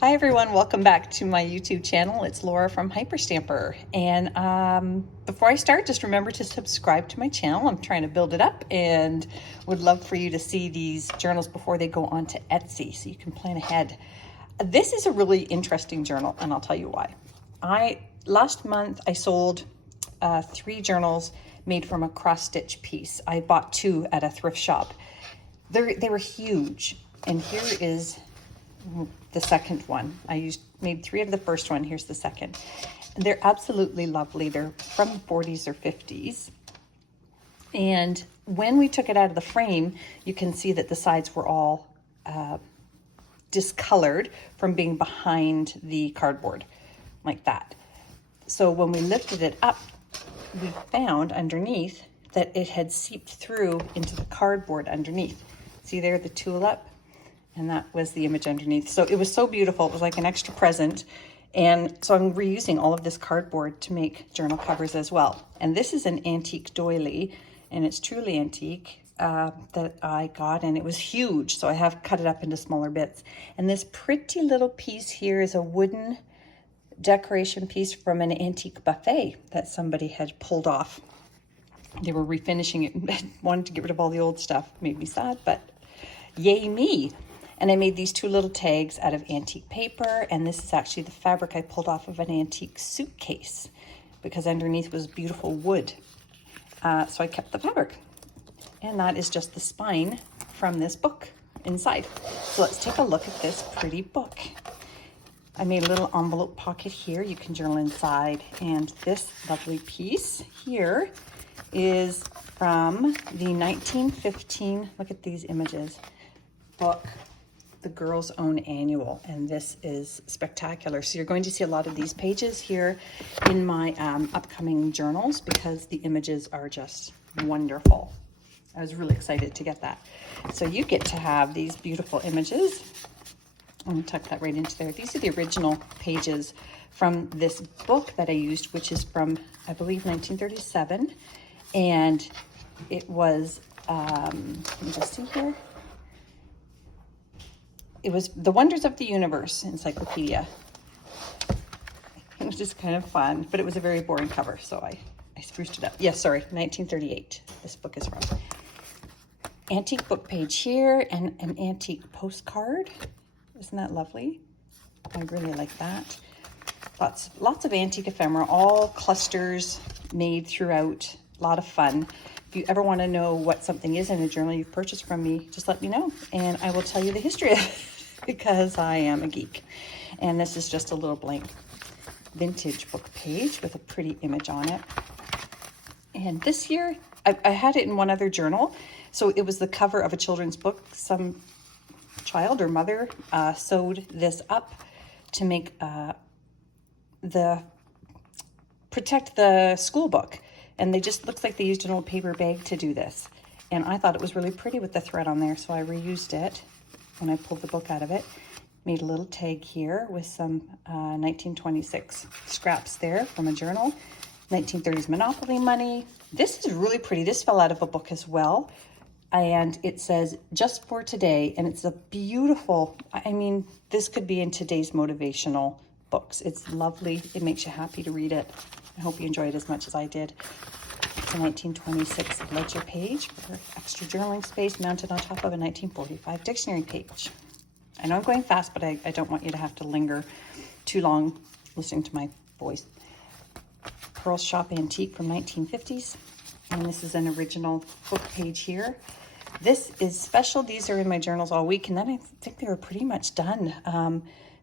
Hi everyone, welcome back to my YouTube channel. It's Laura from Hyperstamper. And before I start, just remember to subscribe to my channel. I'm trying to build it up and would love for you to see these journals before they go onto Etsy so you can plan ahead. This is a really interesting journal and I'll tell you why. Last month I sold 3 journals made from a cross-stitch piece. I bought 2 at a thrift shop. They were huge, and here is the second one. I made 3 of the first one. Here's the second. And they're absolutely lovely. They're from the 40s or 50s. And when we took it out of the frame, you can see that the sides were all discolored from being behind the cardboard, like that. So when we lifted it up, we found underneath that it had seeped through into the cardboard underneath. See there, the tulip? And that was the image underneath. So it was so beautiful. It was like an extra present. And so I'm reusing all of this cardboard to make journal covers as well. And this is an antique doily, and it's truly antique that I got, and it was huge. So I have cut it up into smaller bits. And this pretty little piece here is a wooden decoration piece from an antique buffet that somebody had pulled off. They were refinishing it and wanted to get rid of all the old stuff. Made me sad, but yay me. And I made these 2 little tags out of antique paper, and this is actually the fabric I pulled off of an antique suitcase because underneath was beautiful wood. So I kept the fabric. And that is just the spine from this book inside. So let's take a look at this pretty book. I made a little envelope pocket here. You can journal inside. And this lovely piece here is from the 1915, look at these images, book, The Girl's Own Annual, and this is spectacular. So you're going to see a lot of these pages here in my upcoming journals because the images are just wonderful. I was really excited to get that. So you get to have these beautiful images. I'm going to tuck that right into there. These are the original pages from this book that I used, which is from, I believe, 1937. And it was, let me just see here. It was The Wonders of the Universe encyclopedia. It was just kind of fun, but it was a very boring cover, so I spruced it up. Yes, sorry, 1938 this book is from. Antique book page here and an antique postcard. Isn't that lovely? I really like that. Lots of antique ephemera, all clusters made throughout. A lot of fun. If you ever want to know what something is in a journal you've purchased from me, just let me know and I will tell you the history of it because I am a geek. And this is just a little blank vintage book page with a pretty image on it. And this year, I had it in one other journal. So it was the cover of a children's book. Some child or mother sewed this up to make protect the school book. And they just looks like they used an old paper bag to do this. And I thought it was really pretty with the thread on there, so I reused it when I pulled the book out of it. Made a little tag here with some 1926 scraps there from a journal. 1930s Monopoly money. This is really pretty. This fell out of a book as well. And it says, just for today. And it's a beautiful, I mean, this could be in today's motivational books. It's lovely. It makes you happy to read it. I hope you enjoy it as much as I did. It's a 1926 ledger page for extra journaling space mounted on top of a 1945 dictionary page. I know I'm going fast, but I don't want you to have to linger too long listening to my voice. Pearl Shop Antique from 1950s. And this is an original book page here. This is special. These are in my journals all week, and then I think they were pretty much done.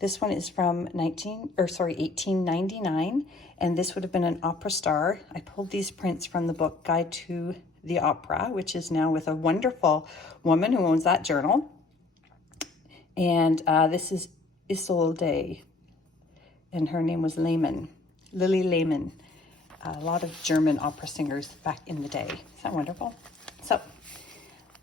This one is from 1899, and this would have been an opera star. I pulled these prints from the book Guide to the Opera, which is now with a wonderful woman who owns that journal. And this is Isolde, and her name was Lehmann, Lily Lehmann. A lot of German opera singers back in the day. Isn't that wonderful? So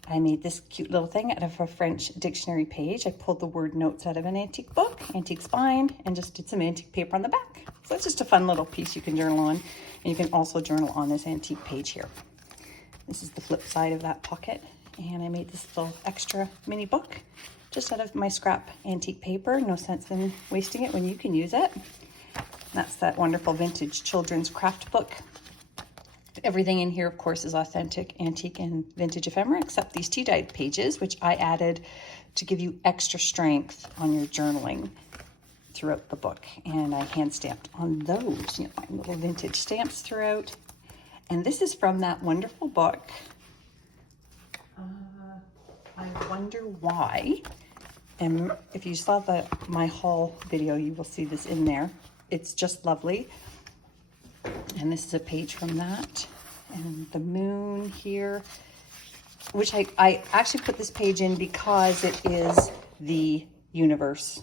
I made this cute little thing out of a French dictionary page. I pulled the word notes out of an antique book, antique spine, and just did some antique paper on the back. So it's just a fun little piece you can journal on. And you can also journal on this antique page here. This is the flip side of that pocket. And I made this little extra mini book just out of my scrap antique paper. No sense in wasting it when you can use it. That's that wonderful vintage children's craft book. Everything in here, of course, is authentic, antique, and vintage ephemera, except these tea-dyed pages, which I added to give you extra strength on your journaling throughout the book. And I hand stamped on those, you know, my little vintage stamps throughout. And this is from that wonderful book, I Wonder Why. And if you saw my haul video, you will see this in there. It's just lovely. And this is a page from that. And the moon here, which I actually put this page in because it is the universe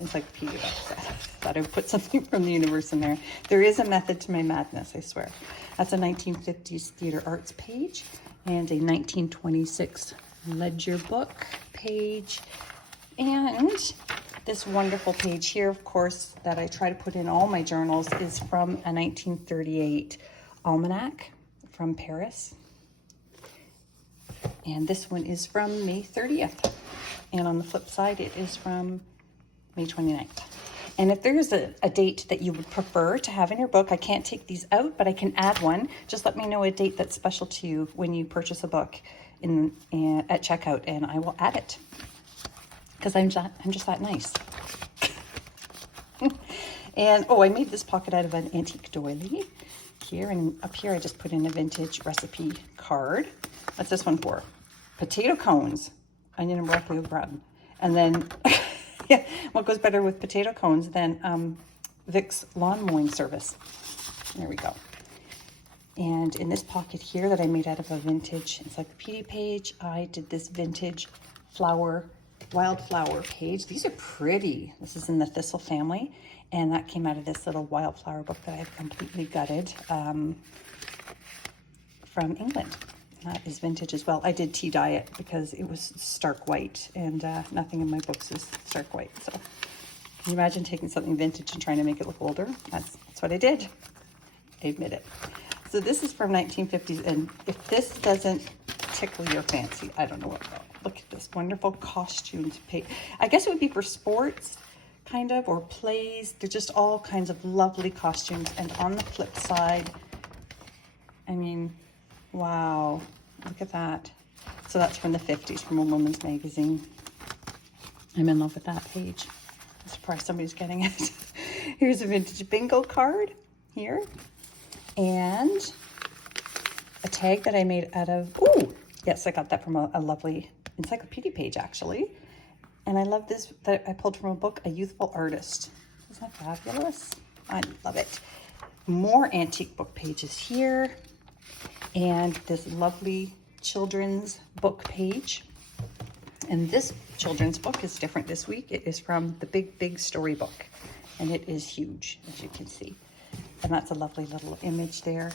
encyclopedia. I thought I would put something from the universe in there. There is a method to my madness, I swear. That's a 1950s theater arts page and a 1926 ledger book page. And this wonderful page here, of course, that I try to put in all my journals is from a 1938 almanac from Paris. And this one is from May 30th. And on the flip side, it is from May 29th. And if there's a date that you would prefer to have in your book, I can't take these out, but I can add one. Just let me know a date that's special to you when you purchase a book at checkout, and I will add it. Because I'm just that nice. And, oh, I made this pocket out of an antique doily here. And up here, I just put in a vintage recipe card. What's this one for? Potato cones, onion and broccoli au gratin. And then, yeah, what goes better with potato cones than Vic's lawn mowing service? There we go. And in this pocket here that I made out of a vintage encyclopedia page, I did this vintage wildflower page. These are pretty. This is in the Thistle family, and that came out of this little wildflower book that I've completely gutted from England. That is vintage as well. I did tea dye it because it was stark white, and nothing in my books is stark white. So can you imagine taking something vintage and trying to make it look older? That's what I did. I admit it. So this is from 1950s, and if this doesn't tickle your fancy, I don't know what will. Look at this wonderful costumes page. I guess it would be for sports, kind of, or plays. They're just all kinds of lovely costumes. And on the flip side, I mean, wow, look at that. So that's from the 50s, from a woman's magazine. I'm in love with that page. I'm surprised somebody's getting it. Here's a vintage bingo card here. And a tag that I made out of, ooh, yes, I got that from a lovely encyclopedia page, actually. And I love this that I pulled from a book, A Youthful Artist. Isn't that fabulous? I love it. More antique book pages here. And this lovely children's book page. And this children's book is different this week. It is from the Big Storybook. And it is huge, as you can see. And that's a lovely little image there.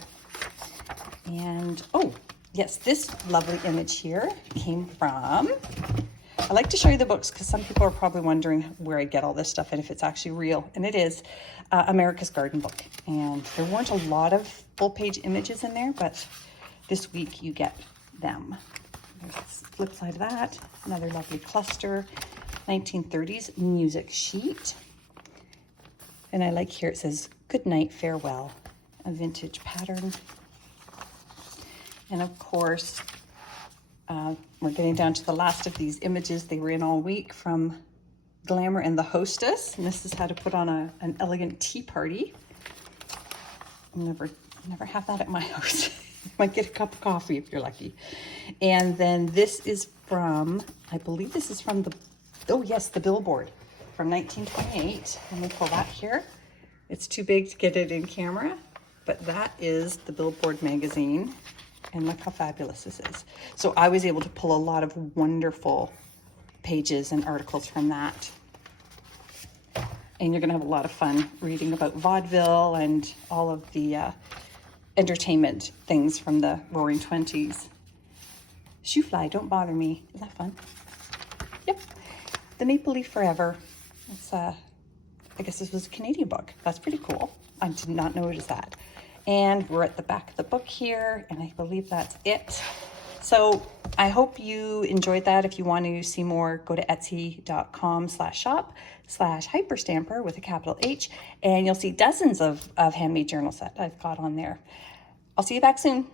And, oh, yes, this lovely image here came from, I like to show you the books because some people are probably wondering where I get all this stuff and if it's actually real. And it is America's Garden Book. And there weren't a lot of full-page images in there, but this week you get them. There's the flip side of that. Another lovely cluster. 1930s music sheet. And I like here it says, "Good night, farewell," a vintage pattern. And of course, we're getting down to the last of these images. They were in all week from Glamour and the Hostess. And this is how to put on an elegant tea party. Never have that at my house. You might get a cup of coffee if you're lucky. And then this is from, I believe this is from the Billboard from 1928. Let me pull that here. It's too big to get it in camera, but that is the Billboard magazine. And look how fabulous this is. So I was able to pull a lot of wonderful pages and articles from that. And you're gonna have a lot of fun reading about vaudeville and all of the entertainment things from the Roaring 20s. Shoe fly, don't bother me. Is that fun? Yep. The Maple Leaf Forever. It's I guess this was a Canadian book. That's pretty cool. I did not notice that. And we're at the back of the book here, and I believe that's it. So I hope you enjoyed that. If you want to see more, go to etsy.com/shop/hyperstamper with a capital H, and you'll see dozens of handmade journal set I've got on there. I'll see you back soon.